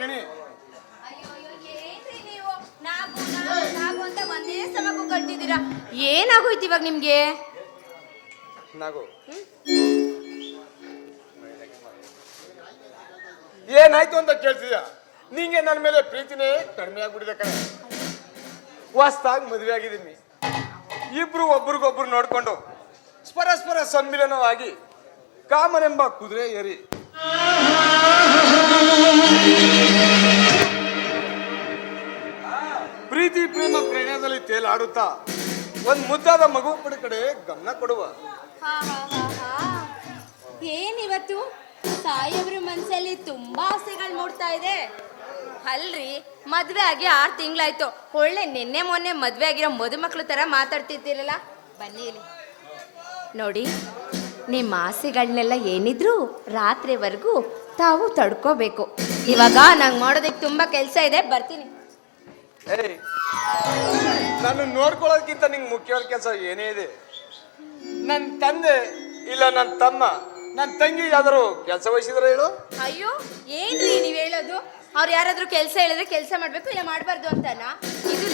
ನಾಗಣಿ. ನಾವು ಅಂತ ಒಂದೇ ಸಮ ಕೂಗ್ತಿದ್ದೀರಾ. ಏನಾಗೋಯ್ತು ಇವಾಗ ನಿಮ್ಗೆ? ನಾಗು ಏನಾಯ್ತು ಅಂತ ಕೇಳ್ತಿದ್ಯಾ? ನಿಂಗೆ ನನ್ನ ಮೇಲೆ ಪ್ರೀತಿನೇ ಕಡಿಮೆ ಆಗ್ಬಿಟ್ಟಿದೆ ಕಣೆ. ಹೊಸ್ದಾಗಿ ಮದುವೆ ಆಗಿದ್ದೀನಿ. ಇಬ್ರು ಒಬ್ರಿಗೊಬ್ರು ನೋಡ್ಕೊಂಡು ಪರಸ್ಪರ ಸಮ್ಮಿಲನವಾಗಿ ಕಾಮನೆಂಬ ಕುದುರೆ ಏರಿ ಪ್ರೀತಿ ಪ್ರೇಮ ಪ್ರಣಯದಲ್ಲಿ ತೇಲಾಡುತ್ತಾ ಒಂದ್ ಮುದ್ದಾದ ಮಗು ಕಡೆ ಗಮನ ಕೊಡುವ. ಏನಿವತ್ತು ಸಾಯಿಯವ್ರ ಮನ್ಸಲ್ಲಿ ತುಂಬಾ ಆಸೆಗಳು ಮೂಡ್ತಾ ಇದೆ ಅಲ್ರಿ. ಮದ್ವೆ ಆಗಿ 6 ತಿಂಗಳಾಯ್ತು. ಒಳ್ಳೆ ನಿನ್ನೆ ಮೊನ್ನೆ ಮದ್ವೆ ಆಗಿರೋ ಮದುಮಕ್ಳು ತರ ಮಾತಾಡ್ತಿರ್ತೀರಲ್ಲ. ಬನ್ನಿ ಇಲ್ಲಿ ನೋಡಿ, ನಿಮ್ಮ ಆಸೆಗಳನ್ನೆಲ್ಲ ಏನಿದ್ರು ರಾತ್ರಿವರೆಗೂ ತಾವು ತಡ್ಕೋಬೇಕು. ಇವಾಗ ನಂಗೆ ಮಾಡೋದಕ್ಕೆ ತುಂಬಾ ಕೆಲಸ ಇದೆ, ಬರ್ತೀನಿ. ನಾನು ನೋಡ್ಕೊಳ್ಳೋದಕ್ಕಿಂತ ನಿಂಗೆ ಮುಖ್ಯವಾದ ಕೆಲಸ ಏನೇ ಇದೆ? ನನ್ನ ತಂದೆ ಇಲ್ಲ ನನ್ನ ತಮ್ಮ ನನ್ನ ತಂಗಿ ಯಾವ್ದಾರು ಕೆಲಸ ವಹಿಸಿದ್ರೆ ಹೇಳು. ಅಯ್ಯೋ ಏನ್ರಿ ನೀವ್ ಹೇಳೋದು? ಅವ್ರು ಯಾರಾದ್ರೂ ಕೆಲಸ ಹೇಳಿದ್ರೆ ಕೆಲಸ ಮಾಡ್ಬೇಕು, ಇಲ್ಲ ಮಾಡ್ಬಾರ್ದು ಅಂತಾನ? ಇದು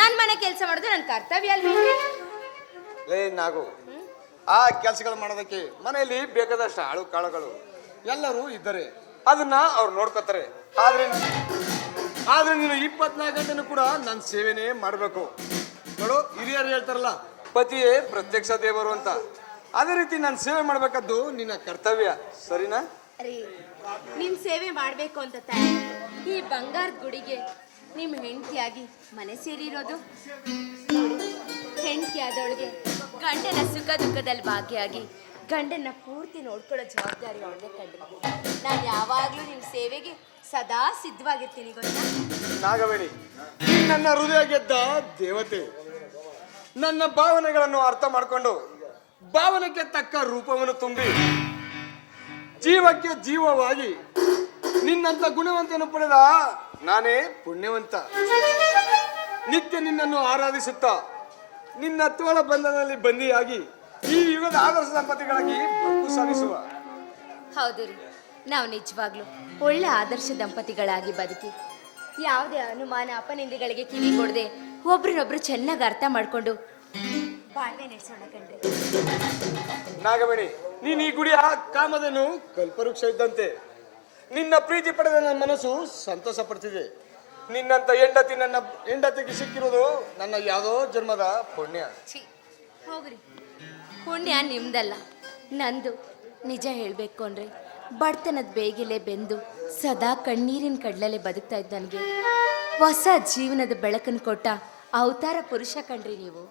ನನ್ ಮನೆ ಕೆಲಸ ಮಾಡೋದು ನನ್ನ ಕರ್ತವ್ಯ ಅಲ್ವೇನ್ರಿ? ಲೇ ನಾಗು, ಆ ಕೆಲಸಗಳು ಮಾಡೋದಕ್ಕೆ ಮನೆಯಲ್ಲಿ ಬೇಕಾದಷ್ಟು ಆಳು ಕಾಳುಗಳು ಎಲ್ಲರೂ ಇದ್ದಾರೆ, ಅದನ್ನ ಅವ್ರು ನೋಡ್ಕೋತಾರೆ. ಆದ್ರೆ ನೀನು 24 ಗಂಟೆನೂ ಕೂಡ ನನ್ನ ಸೇವೆನೇ ಮಾಡಬೇಕು. ನೋಡು, ಹಿರಿಯರು ಹೇಳ್ತಾರಲ್ಲ, ಪತಿಯೇ ಪ್ರತ್ಯಕ್ಷ ದೇವರು ಅಂತ. ಅದೇ ರೀತಿ ನಾನು ಸೇವೆ ಮಾಡ್ಬೇಕಾದ್ದು ನಿನ್ನ ಕರ್ತವ್ಯ, ಸರಿನಾ? ಅರೆ, ನಿಮ್ ಸೇವೆ ಮಾಡ್ಬೇಕು ಅಂತ ತಾಯಿ ಈ ಬಂಗಾರದ ಗುಡಿಗೆ ನಿಮ್ ಹೆಂಡತಿಯಾಗಿ ಮನೆ ಸೇರಿರೋದು. ಹೆಂಡತಿಯಾದವಳಿಗೆ ಗಂಡನ ಸುಖ ದುಃಖದಲ್ಲಿ ಭಾಗಿಯಾಗಿ ಗಂಡನ ಪೂರ್ತಿ ನೋಡ್ಕೊಳ್ಳೋ ಜವಾಬ್ದಾರಿ ಅವಳದೇ ಕಂಡು. ನಾನು ಯಾವಾಗ್ಲೂ ನಿಮ್ ಸೇವೆಗೆ ಸದಾ ಸಿದ್ಧವಾಗಿರ್ತೀನಿ, ಗೊತ್ತಾ? ನಾಗವೇಣಿ, ನನ್ನ ಹೃದಯ ಗೆದ್ದ ದೇವತೆ. ನನ್ನ ಭಾವನೆಗಳನ್ನು ಅರ್ಥ ಮಾಡಿಕೊಂಡು ಭಾವನೆಗೆ ತಕ್ಕ ರೂಪವನ್ನು ತುಂಬಿ ಜೀವಕ್ಕೆ ಜೀವವಾಗಿ ನಿನ್ನಂತ ಗುಣವಂತನು ಪಡೆದ ನಾನೇ ಪುಣ್ಯವಂತ. ನಿತ್ಯ ನಿನ್ನನ್ನು ಆರಾಧಿಸುತ್ತಾ ನಿನ್ನ ತೋಳ ಬಂಧನದಲ್ಲಿ ಬಂದಿಯಾಗಿ ಈ ಯುಗದ ಆದರ್ಶ ದಂಪತಿಗಳಾಗಿ ಬದುಕು ಸಾಗಿಸುವ. ಹೌದು ರೀ, ನಾವು ನಿಜವಾಗ್ಲು ಒಳ್ಳೆ ಆದರ್ಶ ದಂಪತಿಗಳಾಗಿ ಬದುಕಿ ಯಾವುದೇ ಅನುಮಾನ ಅಪನಿಂದೆಗಳಿಗೆ ಕಿವಿ ಕೊಡದೆ ಒಬ್ರನ್ನೊಬ್ರು ಚೆನ್ನಾಗಿ ಅರ್ಥ ಮಾಡ್ಕೊಂಡು ಬಾಳ್ವೆ ನಡೆಸೋಣ ಕಂಡ್ರೆ. ನಾಗವೇಣಿ, ನೀನು ಈ ಗುಡಿಯ ಕಾಮಧೇನು ಕಲ್ಪವೃಕ್ಷ ಇದ್ದಂತೆ. ನಿನ್ನ ಪ್ರೀತಿ ಪಡೆದ ನನ್ನ ಮನಸ್ಸು ಸಂತೋಷ ಪಡ್ತಿದೆ. ನಿನ್ನಂತ ನನ್ನ ಹೆಂಡತಿಗೆ ಸಿಕ್ಕಿರೋದು ನನ್ನ ಯಾವುದೋ ಜನ್ಮದ ಪುಣ್ಯ. ಹೋಗ್ರಿ, ಪುಣ್ಯ ನಿಮ್ದಲ್ಲ, ನಂದು. ನಿಜ ಹೇಳ್ಬೇಕು ಅಂದ್ರೆ ಬಡತನದ ಬೇಗಿಲೆ ಬೆಂದು ಸದಾ ಕಣ್ಣೀರಿನ ಕಡ್ಲಲ್ಲೇ ಬದುಕ್ತಾ ಇದ್ದ ನನಗೆ ಹೊಸ ಜೀವನದ ಬೆಳಕನ್ನು ಕೊಟ್ಟ ಅವತಾರ ಪುರುಷ ಕಣ್ರಿ ನೀವು.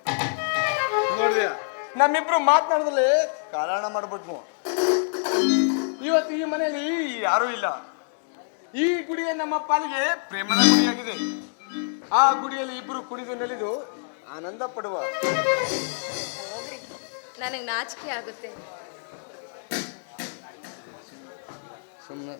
ನೋಡಿದ್ಯಾ, ನಮ್ಮಿಬ್ರು ಮಾತನಾಡೋದ್ರಲ್ಲಿ ಕಾರಣ ಮಾಡ್ಬಿಟ್ನು. ಇವತ್ತು ಈ ಮನೆಯಲ್ಲಿ ಯಾರೂ ಇಲ್ಲ. ಈ ಗುಡಿಯೇ ನಮ್ಮ ಪಾಲಿಗೆ ಪ್ರೇಮದ ಗುಡಿಯಾಗಿದೆ. ಆ ಗುಡಿಯಲ್ಲಿ ಇಬ್ರು ಕುಡಿದು ನೆಲೆದು ಆನಂದ ಪಡುವ. ನನಗೆ ನಾಚಿಕೆ ಆಗುತ್ತೆ. ಸುಮ್ಮನೆ